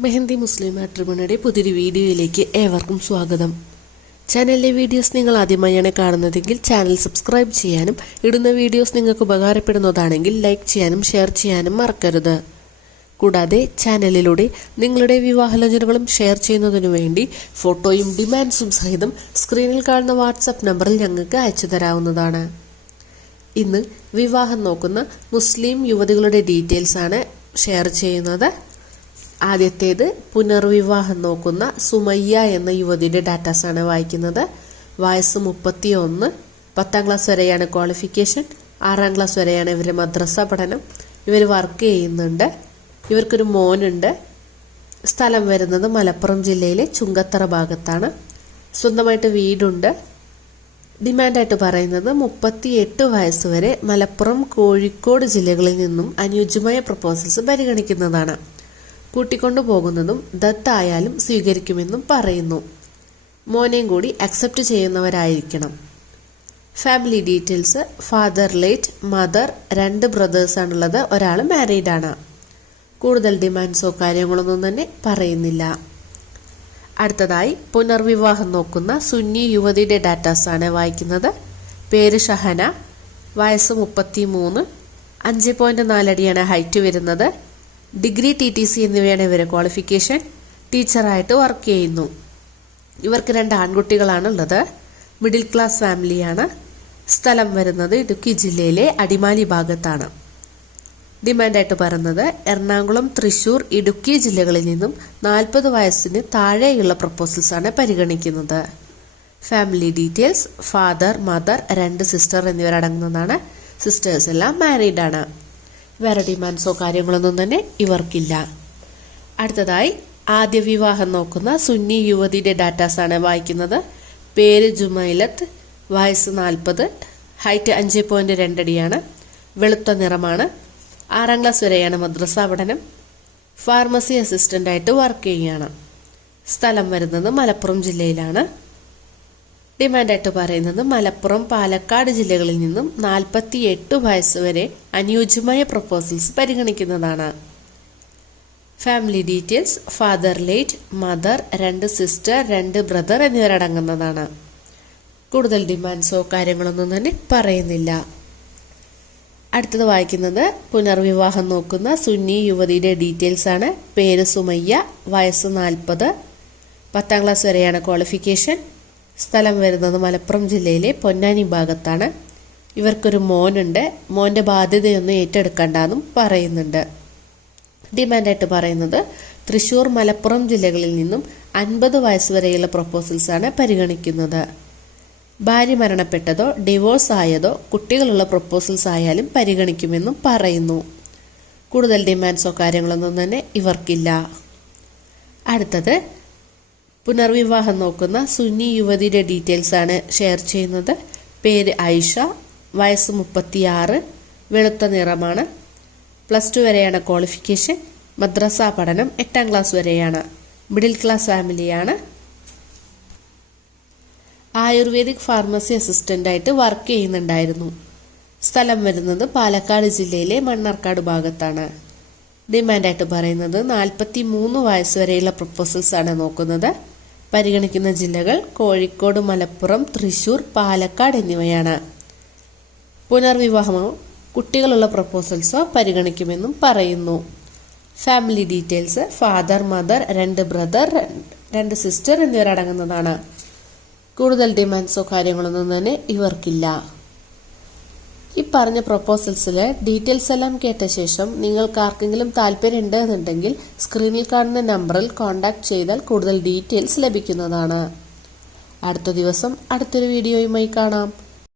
മെഹന്തി മുസ്ലിം മാട്രിമോണിയുടെ പുതിയൊരു വീഡിയോയിലേക്ക് ഏവർക്കും സ്വാഗതം. ചാനലിലെ വീഡിയോസ് നിങ്ങൾ ആദ്യമായാണ് കാണുന്നതെങ്കിൽ ചാനൽ സബ്സ്ക്രൈബ് ചെയ്യാനും ഇടുന്ന വീഡിയോസ് നിങ്ങൾക്ക് ഉപകാരപ്പെടുന്നതാണെങ്കിൽ ലൈക്ക് ചെയ്യാനും ഷെയർ ചെയ്യാനും മറക്കരുത്. കൂടാതെ ചാനലിലൂടെ നിങ്ങളുടെ വിവാഹലോചനകളും ഷെയർ ചെയ്യുന്നതിനു വേണ്ടി ഫോട്ടോയും ഡിമാൻഡ്സും സഹിതം സ്ക്രീനിൽ കാണുന്ന വാട്സപ്പ് നമ്പറിൽ ഞങ്ങൾക്ക് അയച്ചു തരാവുന്നതാണ്. ഇന്ന് വിവാഹം നോക്കുന്ന മുസ്ലിം യുവതികളുടെ ഡീറ്റെയിൽസാണ് ഷെയർ ചെയ്യുന്നത്. ആദ്യത്തേത് പുനർവിവാഹം നോക്കുന്ന സുമയ്യ എന്ന യുവതിയുടെ ഡാറ്റാസ് ആണ് വായിക്കുന്നത്. വയസ്സ് മുപ്പത്തി ഒന്ന് പത്താം ക്ലാസ് വരെയാണ് ക്വാളിഫിക്കേഷൻ ആറാം ക്ലാസ് വരെയാണ് ഇവരുടെ മദ്രസ പഠനം. ഇവർ വർക്ക് ചെയ്യുന്നുണ്ട്. ഇവർക്കൊരു മോനുണ്ട്. സ്ഥലം വരുന്നത് മലപ്പുറം ജില്ലയിലെ ചുങ്കത്തറ ഭാഗത്താണ്. സ്വന്തമായിട്ട് വീടുണ്ട്. ഡിമാൻഡായിട്ട് പറയുന്നത് മുപ്പത്തി എട്ട് വയസ്സ് വരെ മലപ്പുറം കോഴിക്കോട് ജില്ലകളിൽ നിന്നും അനുയോജ്യമായ പ്രപ്പോസൽസ് പരിഗണിക്കുന്നതാണ്. കൂട്ടിക്കൊണ്ടു പോകുന്നതും ദത്തായാലും സ്വീകരിക്കുമെന്നും പറയുന്നു. മോനെയും കൂടി accept ചെയ്യുന്നവരായിരിക്കണം. Family details father late mother രണ്ട് ബ്രദേഴ്സാണുള്ളത് ഒരാൾ മാരീഡ് ആണ്. കൂടുതൽ ഡിമാൻഡ്സോ കാര്യങ്ങളൊന്നും തന്നെ പറയുന്നില്ല. അടുത്തതായി പുനർവിവാഹം നോക്കുന്ന സുന്നി യുവതിയുടെ ഡാറ്റാസ് ആണ് വായിക്കുന്നത്. പേര് ഷഹന വയസ്സ് മുപ്പത്തി മൂന്ന് അഞ്ച് പോയിന്റ് നാലടിയാണ് ഹൈറ്റ് വരുന്നത്. ഡിഗ്രി ടി ടി സി എന്നിവയാണ് ഇവരെ ക്വാളിഫിക്കേഷൻ ടീച്ചറായിട്ട് വർക്ക് ചെയ്യുന്നു. ഇവർക്ക് രണ്ട് ആൺകുട്ടികളാണ് ഉള്ളത് മിഡിൽ ക്ലാസ് ഫാമിലിയാണ് സ്ഥലം വരുന്നത് ഇടുക്കി ജില്ലയിലെ അടിമാലി ഭാഗത്താണ്. ഡിമാൻഡായിട്ട് പറയുന്നത് എറണാകുളം തൃശൂർ ഇടുക്കി ജില്ലകളിൽ നിന്നും നാൽപ്പത് വയസ്സിന് താഴെയുള്ള പ്രപ്പോസൽസാണ് പരിഗണിക്കുന്നത്. ഫാമിലി ഡീറ്റെയിൽസ് ഫാദർ മദർ രണ്ട് സിസ്റ്റർ എന്നിവരടങ്ങുന്നതാണ്. സിസ്റ്റേഴ്സ് എല്ലാം മാരീഡാണ് വേറെ ഡിമാൻഡ്സോ കാര്യങ്ങളൊന്നും തന്നെ ഇവർക്കില്ല. അടുത്തതായി ആദ്യ വിവാഹം നോക്കുന്ന സുന്നി യുവതിയുടെ ഡാറ്റാസ് ആണ് വായിക്കുന്നത്. പേര് ജുമൈലത്ത് വയസ്സ് നാൽപ്പത് ഹൈറ്റ് അഞ്ച് പോയിന്റ് രണ്ടടിയാണ് വെളുത്ത നിറമാണ്. ആറാം ക്ലാസ് വരെയാണ് മദ്രസ പഠനം. ഫാർമസി അസിസ്റ്റന്റായിട്ട് വർക്ക് ചെയ്യുകയാണ്. സ്ഥലം വരുന്നത് മലപ്പുറം ജില്ലയിലാണ്. ഡിമാൻഡായിട്ട് പറയുന്നത് മലപ്പുറം പാലക്കാട് ജില്ലകളിൽ നിന്നും നാൽപ്പത്തി എട്ട് വയസ്സ് വരെ അനുയോജ്യമായ proposals പരിഗണിക്കുന്നതാണ്. Family details father late mother രണ്ട് സിസ്റ്റർ രണ്ട് ബ്രദർ എന്നിവരടങ്ങുന്നതാണ്. കൂടുതൽ ഡിമാൻഡ്സോ കാര്യങ്ങളൊന്നും തന്നെ പറയുന്നില്ല. അടുത്തത് വായിക്കുന്നത് പുനർവിവാഹം നോക്കുന്ന സുന്നി യുവതിയുടെ ഡീറ്റെയിൽസ് ആണ്. പേര് സുമയ്യ വയസ്സ് നാൽപ്പത്. പത്താം ക്ലാസ് വരെയാണ് ക്വാളിഫിക്കേഷൻ. സ്ഥലം വരുന്നത് മലപ്പുറം ജില്ലയിലെ പൊന്നാനി ഭാഗത്താണ്. ഇവർക്കൊരു മോനുണ്ട്. മോന്റെ ബാധ്യതയൊന്നും ഏറ്റെടുക്കണ്ടെന്നും പറയുന്നുണ്ട്. ഡിമാൻഡായിട്ട് പറയുന്നത് തൃശൂർ മലപ്പുറം ജില്ലകളിൽ നിന്നും അൻപത് വയസ്സ് വരെയുള്ള പ്രപ്പോസൽസാണ് പരിഗണിക്കുന്നത്. ഭാര്യ മരണപ്പെട്ടതോ ഡിവോഴ്സ് ആയതോ കുട്ടികളുള്ള പ്രപ്പോസൽസ് ആയാലും പരിഗണിക്കുമെന്നും പറയുന്നു. കൂടുതൽ ഡിമാൻഡ്സോ കാര്യങ്ങളൊന്നും തന്നെ ഇവർക്കില്ല. അടുത്തത് പുനർവിവാഹം നോക്കുന്ന സുന്നി യുവതിയുടെ ഡീറ്റെയിൽസ് ആണ് ഷെയർ ചെയ്യുന്നത്. പേര് ഐഷ വയസ്സ് മുപ്പത്തിയാറ് വെളുത്ത നിറമാണ്. പ്ലസ് ടു വരെയാണ് ക്വാളിഫിക്കേഷൻ. മദ്രസ പഠനം എട്ടാം ക്ലാസ് വരെയാണ്. മിഡിൽ ക്ലാസ് ഫാമിലിയാണ്. ആയുർവേദിക് ഫാർമസി അസിസ്റ്റന്റായിട്ട് വർക്ക് ചെയ്യുന്നുണ്ടായിരുന്നു. സ്ഥലം വരുന്നത് പാലക്കാട് ജില്ലയിലെ മണ്ണാർക്കാട് ഭാഗത്താണ്. ഡിമാൻഡായിട്ട് പറയുന്നത് നാൽപ്പത്തി മൂന്ന് വയസ്സ് വരെയുള്ള പ്രപ്പോസൽസ് ആണ് നോക്കുന്നത്. പരിഗണിക്കുന്ന ജില്ലകൾ കോഴിക്കോട് മലപ്പുറം തൃശൂർ പാലക്കാട് എന്നിവയാണ്. പുനർവിവാഹമോ കുട്ടികളുള്ള പ്രപ്പോസൽസോ പരിഗണിക്കുമെന്നും പറയുന്നു. ഫാമിലി ഡീറ്റെയിൽസ് ഫാദർ മദർ രണ്ട് ബ്രദർ രണ്ട് സിസ്റ്റർ എന്നിവരടങ്ങുന്നതാണ്. കൂടുതൽ ഡിമാൻഡ്സോ കാര്യങ്ങളൊന്നും തന്നെ ഇവർക്കില്ല. ഈ പറഞ്ഞ പ്രൊപ്പോസൽസിൽ ഡീറ്റെയിൽസ് എല്ലാം കേട്ട ശേഷം നിങ്ങൾക്ക് ആർക്കെങ്കിലും താല്പര്യം ഉണ്ടെന്നുണ്ടെങ്കിൽ സ്ക്രീനിൽ കാണുന്ന നമ്പറിൽ കോൺടാക്ട് ചെയ്താൽ കൂടുതൽ ഡീറ്റെയിൽസ് ലഭിക്കുന്നതാണ്. അടുത്ത ദിവസം അടുത്തൊരു വീഡിയോയുമായി കാണാം.